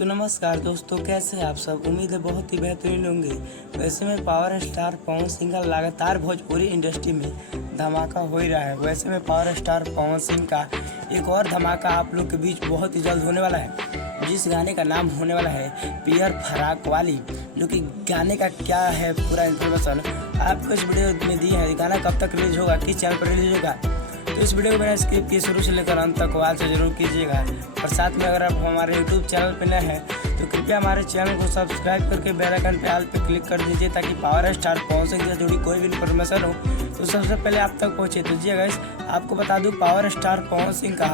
तो नमस्कार दोस्तों, कैसे हैं आप सब। उम्मीद है बहुत ही बेहतरीन होंगे। वैसे में पावर स्टार पवन सिंह का लगातार भोजपुरी इंडस्ट्री में धमाका हो ही रहा है। वैसे में पावर स्टार पवन सिंह का एक और धमाका आप लोग के बीच बहुत ही जल्द होने वाला है, जिस गाने का नाम होने वाला है पियर फराक वाली। जो कि गाने का क्या है पूरा इन्फॉर्मेशन आपको इस वीडियो में दी है। गाना कब तक रिलीज होगा, किस चैनल पर रिलीज होगा, तो इस वीडियो को बिना स्किप किए शुरू से लेकर अंत तक वॉच जरूर कीजिएगा। और साथ में अगर आप हमारे यूट्यूब चैनल पर नए हैं तो कृपया हमारे चैनल को सब्सक्राइब करके बेल आइकन पे ऑल पे क्लिक कर दीजिए, ताकि पावर स्टार पवन सिंह से जुड़ी कोई भी इन्फॉर्मेशन हो तो सबसे पहले आप तक पहुँचे। तो जी गाइस, आपको बता दूँ पावर स्टार पवन सिंह का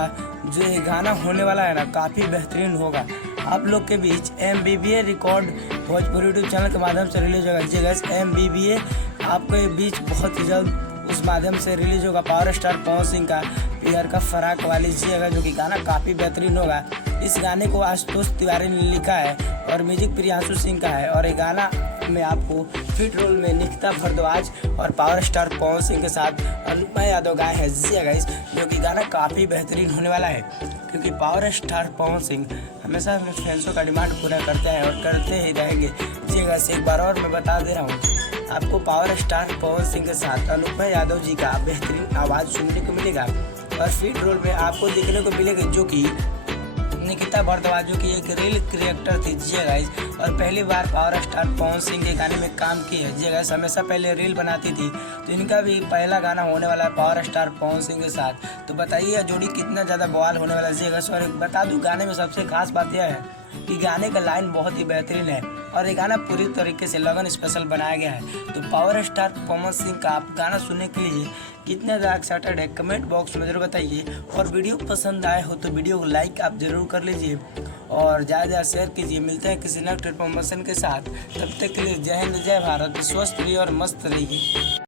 जो ये गाना होने वाला है ना, काफ़ी बेहतरीन होगा। आप लोग के बीच MBBA record Bhojpuri YouTube channel के माध्यम से रिलीज होगा। जी गाइस, MBBA आपके बीच बहुत ही जल्द उस माध्यम से रिलीज होगा पावर स्टार पवन सिंह का पियर का फराक वाली जी, जो कि गाना काफ़ी बेहतरीन होगा। इस गाने को आशुतोष तिवारी ने लिखा है और म्यूजिक प्रियांशु सिंह का है। और ये गाना में आपको फिट रोल में निकिता भारद्वाज और पावर स्टार पवन सिंह के साथ अनुपमा यादव गाए हैं जी गाइस, जो कि गाना काफ़ी बेहतरीन होने वाला है। क्योंकि पावर स्टार पवन सिंह हमेशा अपने फैंसों का डिमांड पूरा करते हैं और करते ही रहेंगे जी गाइस। एक बार और मैं बता दे रहा हूँ, आपको पावर स्टार पवन सिंह के साथ अनुपमा यादव जी का बेहतरीन आवाज़ सुनने को मिलेगा। और फीड रोल में आपको देखने को मिलेगा जो कि निकिता भारद्वाज, जो कि एक रील क्रिएटर थी जी गाइस, और पहली बार पावर स्टार पवन सिंह के गाने में काम की है जी गाइस। हमेशा पहले रील बनाती थी, तो इनका भी पहला गाना होने वाला है पावर स्टार पवन सिंह के साथ। तो बताइए जोड़ी कितना ज़्यादा बवाल होने वाला है जी गाइस। और बता दूँ, गाने में सबसे खास बात यह है कि गाने का लाइन बहुत ही बेहतरीन है और ये गाना पूरी तरीके से लगन स्पेशल बनाया गया है। तो पावर स्टार पवन सिंह का आप गाना सुनने के लिए कितना ज़्यादा एक्साइटेड है, कमेंट बॉक्स में जरूर बताइए। और वीडियो पसंद आए हो तो वीडियो को लाइक आप जरूर कर लीजिए और ज़्यादा शेयर कीजिए। मिलते हैं किसी नेक्स्ट इन्फॉर्मेशन के साथ, तब तक के लिए जय हिंद, जय भारत, स्वस्थ रहिए और मस्त रहिए।